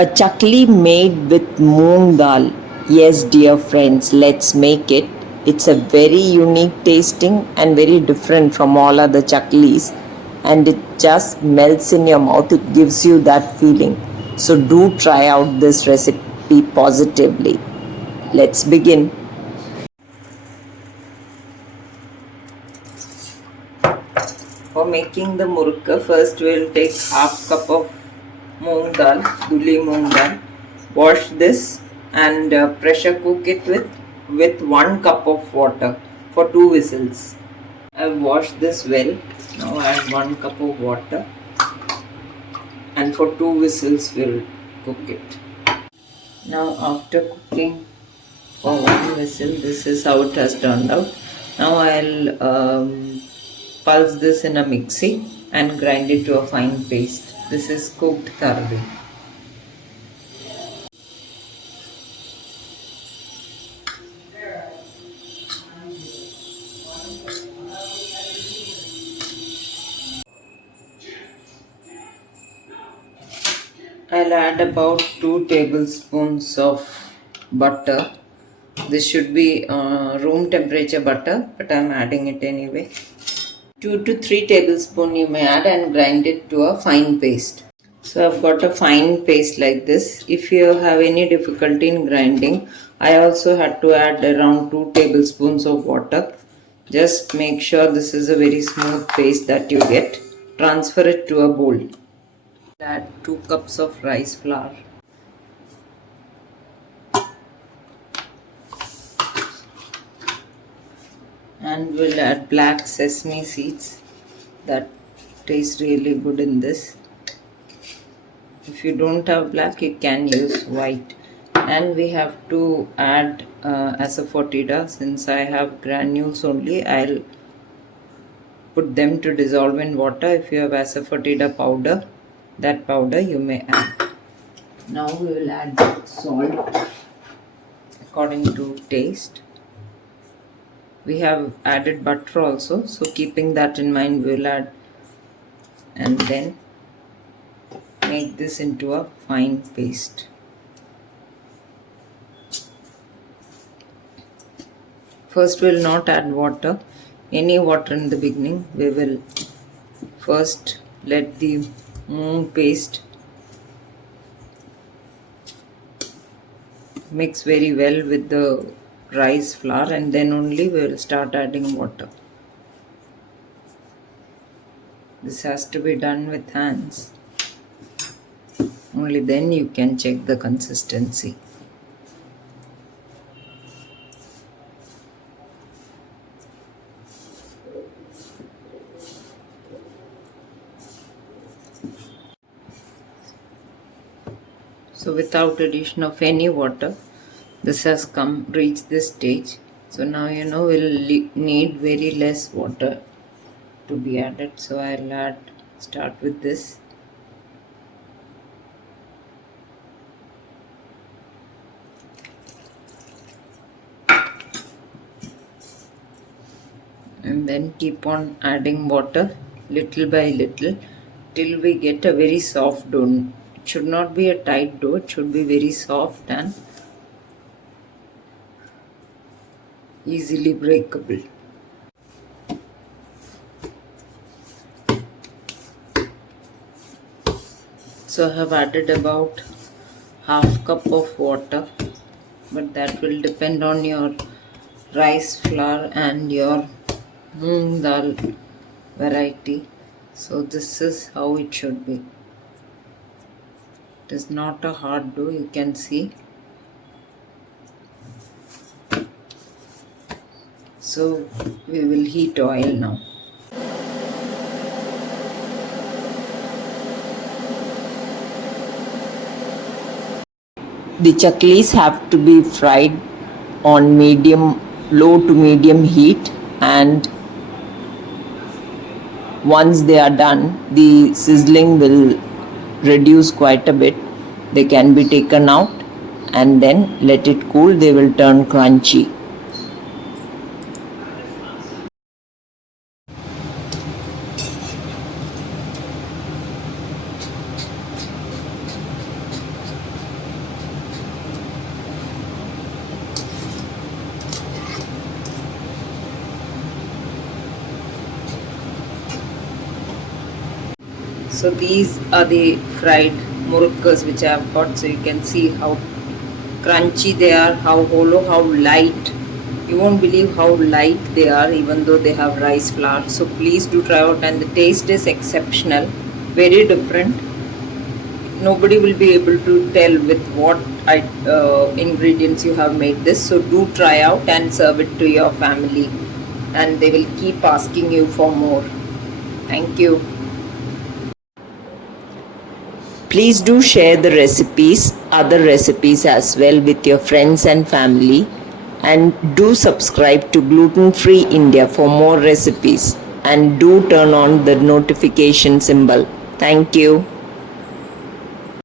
A chakli made with Moong Dal. Yes, dear friends, let's make it. It's a very unique tasting and very different from all other chaklis, and it just melts in your mouth. It gives you that feeling. So do try out this recipe positively. Let's begin. For making the murukku, first we'll take half cup of moong dal, duli moong dal. Wash this and pressure cook it with 1 cup of water for 2 whistles. I've washed this well. Now add 1 cup of water and for 2 whistles we'll cook it. Now after cooking for 1 whistle, this is how it has turned out. Now I'll pulse this in a mixie and grind it to a fine paste. This is cooked thoroughly. I'll add about 2 tablespoons of butter. This should be room temperature butter, but I'm adding it anyway. 2 to 3 tablespoons you may add and grind it to a fine paste. So I've got a fine paste like this. If you have any difficulty in grinding, I also had to add around 2 tablespoons of water. Just make sure this is a very smooth paste that you get. Transfer it to a bowl. Add 2 cups of rice flour. And we'll add black sesame seeds. That tastes really good in this. If you don't have black, you can use white. And we have to add asafoetida. Since I have granules only, I'll put them to dissolve in water. If you have asafoetida powder, that powder you may add. Now we will add salt according to taste. We have added butter also, so keeping that in mind, we will add and then make this into a fine paste. First we will not add any water in the beginning. We will first let the moong paste mix very well with the rice flour, and then only we will start adding water. This has to be done with hands. Only then you can check the consistency. So without addition of any water, this has reached this stage. So now we'll need very less water to be added. So I'll start with this. And then keep on adding water little by little till we get a very soft dough. It should not be a tight dough, it should be very soft and easily breakable. So I have added about half cup of water, but that will depend on your rice flour and your moong dal variety. So this is how it should be. It is not a hard dough, you can see. So we will heat oil now. The chaklis have to be fried on low to medium heat, and once they are done, the sizzling will reduce quite a bit. They can be taken out and then let it cool. They will turn crunchy. So these are the fried murukkus which I have got. So you can see how crunchy they are, how hollow, how light. You won't believe how light they are even though they have rice flour. So please do try out, and the taste is exceptional, very different. Nobody will be able to tell with what ingredients you have made this. So do try out and serve it to your family, and they will keep asking you for more. Thank you. Please do share the recipes, other recipes as well with your friends and family, and do subscribe to Gluten Free India for more recipes, and do turn on the notification symbol. Thank you.